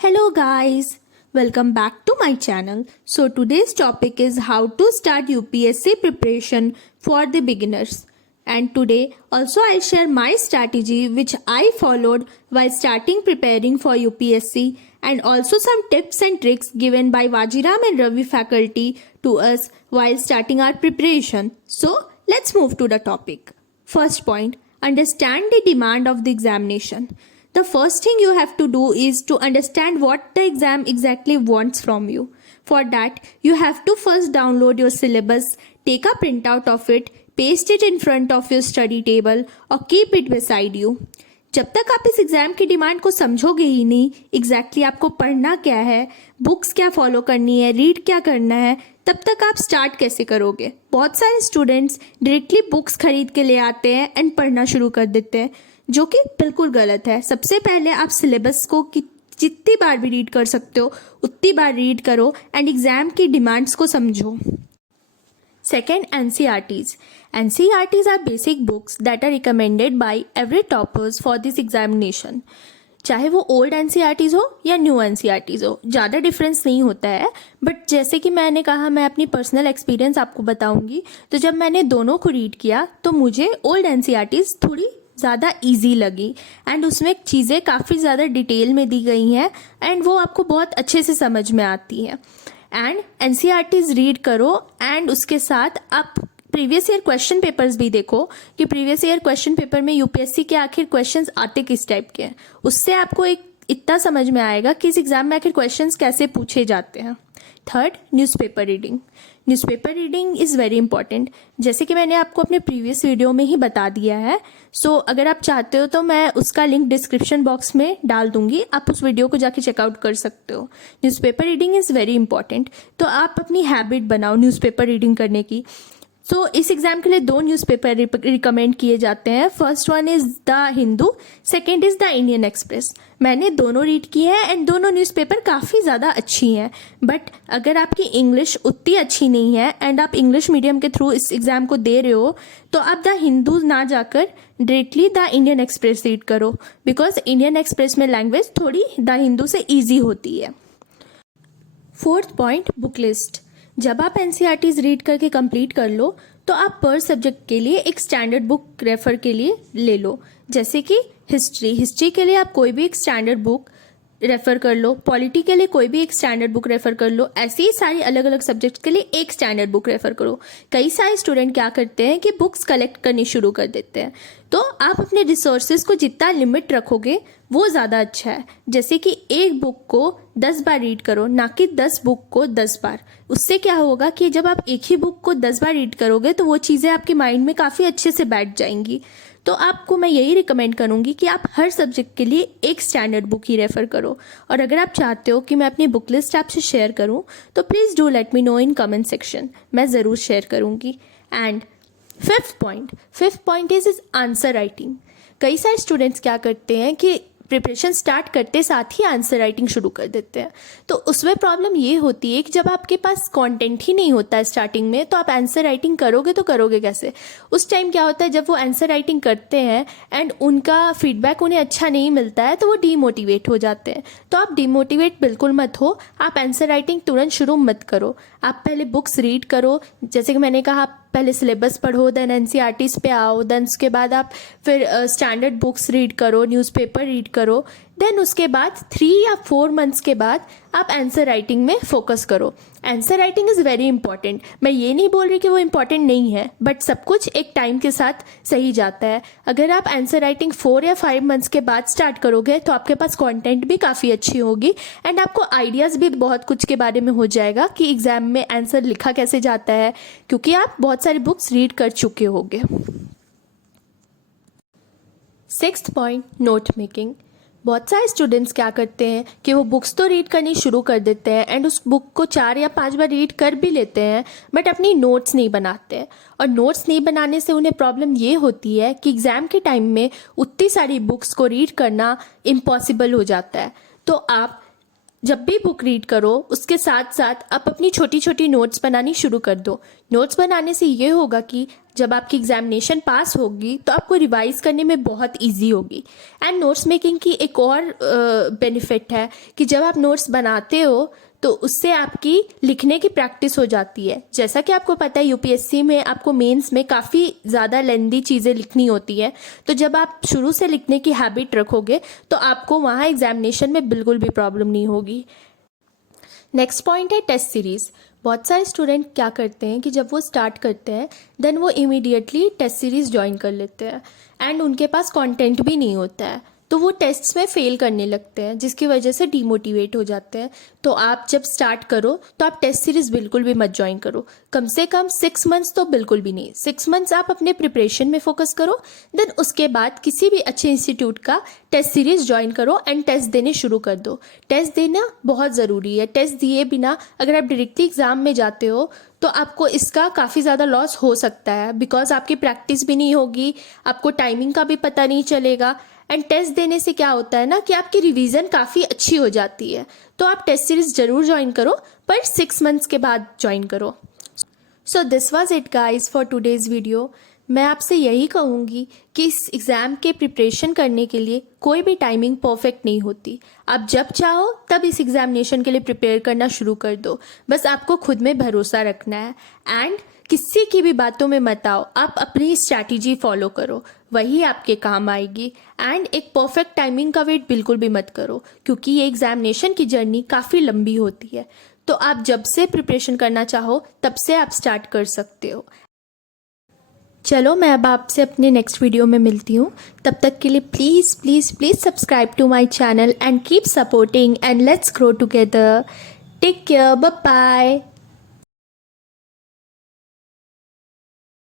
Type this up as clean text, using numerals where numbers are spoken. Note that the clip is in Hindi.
Hello guys, welcome back to my channel. So today's topic is how to start UPSC preparation for the beginners. And today also I'll share my strategy which I followed while starting preparing for UPSC and also some tips and tricks given by Vajiram and Ravi faculty to us while starting our preparation. So let's move to the topic. First point, understand the demand of the examination. The first thing you have to do is to understand what the exam exactly wants from you. For that, you have to first download your syllabus, take a printout of it, paste it in front of your study table और keep it beside you. जब तक आप इस एग्जाम की डिमांड को समझोगे ही नहीं, एग्जैक्टली आपको पढ़ना क्या है, बुक्स क्या फॉलो करनी है, रीड क्या करना है, तब तक आप स्टार्ट कैसे करोगे? बहुत सारे स्टूडेंट्स डायरेक्टली बुक्स खरीद के ले आते हैं एंड पढ़ना शुरू कर देते हैं, जो कि बिल्कुल गलत है. सबसे पहले आप सिलेबस को जितनी बार भी रीड कर सकते हो उतनी बार रीड करो एंड एग्जाम की डिमांड्स को समझो. Second, NCERTs. NCERTs are basic books that are recommended by every toppers for this examination. चाहे वो ओल्ड NCERTs हो या न्यू NCERTs हो, ज़्यादा डिफरेंस नहीं होता है. बट जैसे कि मैंने कहा, मैं अपनी पर्सनल एक्सपीरियंस आपको बताऊंगी. तो जब मैंने दोनों को रीड किया तो मुझे ओल्ड NCERTs थोड़ी ज़्यादा इजी लगी एंड उसमें चीज़ें काफ़ी ज़्यादा डिटेल में दी गई हैं एंड वो आपको बहुत अच्छे से समझ में आती हैं. एंड NCERTs रीड करो एंड उसके साथ आप प्रीवियस ईयर क्वेश्चन पेपर्स भी देखो कि प्रीवियस ईयर क्वेश्चन पेपर में यूपीएससी के आखिर क्वेश्चंस आते किस टाइप के हैं. उससे आपको एक इतना समझ में आएगा कि इस एग्जाम में आखिर क्वेश्चंस कैसे पूछे जाते हैं. Third, newspaper reading. Newspaper reading is very important, जैसे कि मैंने आपको अपने प्रीवियस वीडियो में ही बता दिया है. सो अगर आप चाहते हो तो मैं उसका लिंक डिस्क्रिप्शन बॉक्स में डाल दूंगी, आप उस वीडियो को जाके चेकआउट कर सकते हो. Newspaper reading is very important, तो आप अपनी हैबिट बनाओ न्यूज़पेपर रीडिंग करने की. सो इस एग्जाम के लिए 2 न्यूज़पेपर रिकमेंड किए जाते हैं. First one is the Hindu, second is the Indian express. मैंने दोनों रीड किए हैं एंड दोनों न्यूज़पेपर काफ़ी ज़्यादा अच्छी हैं. बट अगर आपकी इंग्लिश उतनी अच्छी नहीं है एंड आप इंग्लिश मीडियम के थ्रू इस एग्ज़ाम को दे रहे हो तो आप द हिंदू ना जाकर directly the Indian express read करो, बिकॉज इंडियन एक्सप्रेस में लैंग्वेज थोड़ी द हिंदू से ईजी होती है. Fourth point, book list. जब आप NCERTs रीड करके कंप्लीट कर लो तो आप पर सब्जेक्ट के लिए एक स्टैंडर्ड बुक रेफर के लिए ले लो. जैसे कि हिस्ट्री के लिए आप कोई भी एक स्टैंडर्ड बुक रेफर कर लो, पॉलिटी के लिए कोई भी एक स्टैंडर्ड बुक रेफर कर लो. ऐसे ही सारी अलग अलग सब्जेक्ट्स के लिए एक स्टैंडर्ड बुक रेफर करो. कई सारे स्टूडेंट क्या करते हैं कि बुक्स कलेक्ट करनी शुरू कर देते हैं. तो आप अपने रिसोर्सेज को जितना लिमिट रखोगे वो ज़्यादा अच्छा है. जैसे कि एक बुक को 10 बार रीड करो, ना कि 10 बुक को 10 बार. उससे क्या होगा कि जब आप एक ही बुक को 10 बार रीड करोगे तो वो चीज़ें आपके माइंड में काफ़ी अच्छे से बैठ जाएंगी. तो आपको मैं यही रिकमेंड करूँगी कि आप हर सब्जेक्ट के लिए एक स्टैंडर्ड बुक ही रेफ़र करो. और अगर आप चाहते हो कि मैं अपनी बुक लिस्ट आपसे शेयर करूँ तो please do let me know in comment section, मैं ज़रूर शेयर करूँगी. And fifth point is answer writing. कई सारे स्टूडेंट्स क्या करते हैं कि प्रिपरेशन स्टार्ट करते साथ ही आंसर राइटिंग शुरू कर देते हैं. तो उसमें प्रॉब्लम ये होती है कि जब आपके पास कंटेंट ही नहीं होता है स्टार्टिंग में तो आप आंसर राइटिंग करोगे तो करोगे कैसे. उस टाइम क्या होता है, जब वो आंसर राइटिंग करते हैं एंड उनका फीडबैक उन्हें अच्छा नहीं मिलता है तो वो डीमोटिवेट हो जाते हैं. तो आप डीमोटिवेट बिल्कुल मत हो, आप आंसर राइटिंग तुरंत शुरू मत करो. आप पहले बुक्स रीड करो, जैसे कि मैंने कहा पहले सिलेबस पढ़ो, देन NCERTs पे आओ, देन उसके बाद आप फिर स्टैंडर्ड बुक्स रीड करो, न्यूज़पेपर रीड करो. देन उसके बाद 3 या 4 मंथ्स के बाद आप आंसर राइटिंग में फोकस करो. Answer writing is very important. मैं ये नहीं बोल रही कि वो इंपॉर्टेंट नहीं है, बट सब कुछ एक टाइम के साथ सही जाता है. अगर आप आंसर राइटिंग 4 या 5 मंथ्स के बाद स्टार्ट करोगे तो आपके पास कंटेंट भी काफ़ी अच्छी होगी एंड आपको आइडियाज़ भी बहुत कुछ के बारे में हो जाएगा कि एग्ज़ाम में आंसर लिखा कैसे जाता है, क्योंकि आप बहुत सारी बुक्स रीड कर चुके होंगे. 6th point, note making. बहुत सारे स्टूडेंट्स क्या करते हैं कि वो बुक्स तो रीड करनी शुरू कर देते हैं एंड उस बुक को 4 या 5 बार रीड कर भी लेते हैं, बट अपनी नोट्स नहीं बनाते हैं. और नोट्स नहीं बनाने से उन्हें प्रॉब्लम ये होती है कि एग्ज़ाम के टाइम में उतनी सारी बुक्स को रीड करना इम्पॉसिबल हो जाता है. तो आप जब भी बुक रीड करो उसके साथ साथ आप अपनी छोटी छोटी नोट्स बनानी शुरू कर दो। नोट्स बनाने से ये होगा कि जब आपकी एग्जामिनेशन पास होगी तो आपको रिवाइज करने में बहुत इजी होगी। एंड नोट्स मेकिंग की एक और बेनिफिट है कि जब आप नोट्स बनाते हो तो उससे आपकी लिखने की प्रैक्टिस हो जाती है। जैसा कि आपको पता है यूपीएससी में आपको मेंस में काफ़ी ज़्यादा लेंदी चीज़ें लिखनी होती है, तो जब आप शुरू से लिखने की हैबिट रखोगे तो आपको वहाँ एग्जामिनेशन में बिल्कुल भी प्रॉब्लम नहीं होगी। नेक्स्ट पॉइंट है टेस्ट सीरीज़। बहुत सारे स्टूडेंट क्या करते हैं कि जब वो स्टार्ट करते हैं देन वो इमीडिएटली टेस्ट सीरीज़ ज्वाइन कर लेते हैं एंड उनके पास कंटेंट भी नहीं होता है, तो वो टेस्ट्स में फेल करने लगते हैं जिसकी वजह से डीमोटिवेट हो जाते हैं। तो आप जब स्टार्ट करो तो आप टेस्ट सीरीज़ बिल्कुल भी मत ज्वाइन करो, कम से कम 6 मंथ्स तो बिल्कुल भी नहीं। 6 मंथ्स आप अपने प्रिपरेशन में फोकस करो, देन उसके बाद किसी भी अच्छे इंस्टीट्यूट का टेस्ट सीरीज़ ज्वाइन करो एंड टेस्ट देने शुरू कर दो। टेस्ट देना बहुत ज़रूरी है। टेस्ट दिए बिना अगर आप डायरेक्टली एग्ज़ाम में जाते हो तो आपको इसका काफ़ी ज़्यादा लॉस हो सकता है, बिकॉज आपकी प्रैक्टिस भी नहीं होगी, आपको टाइमिंग का भी पता नहीं चलेगा। एंड टेस्ट देने से क्या होता है ना कि आपकी रिवीजन काफ़ी अच्छी हो जाती है। तो आप टेस्ट सीरीज़ ज़रूर ज्वाइन करो, पर 6 मंथ्स के बाद ज्वाइन करो। So this was it guys for today's video. मैं आपसे यही कहूँगी कि इस एग्ज़ाम के प्रिपरेशन करने के लिए कोई भी टाइमिंग परफेक्ट नहीं होती। आप जब चाहो तब इस एग्ज़ामिनेशन के लिए प्रिपेयर करना शुरू कर दो, बस आपको खुद में भरोसा रखना है एंड किसी की भी बातों में मत आओ। आप अपनी स्ट्रैटेजी फॉलो करो, वही आपके काम आएगी। एंड एक परफेक्ट टाइमिंग का वेट बिल्कुल भी मत करो, क्योंकि ये एग्ज़ामिनेशन की जर्नी काफ़ी लंबी होती है। तो आप जब से प्रिपरेशन करना चाहो तब से आप स्टार्ट कर सकते हो। चलो मैं अब आपसे अपने नेक्स्ट वीडियो में मिलती हूँ। तब तक के लिए please please please subscribe to my channel and keep supporting and let's grow together. Take care, bye bye.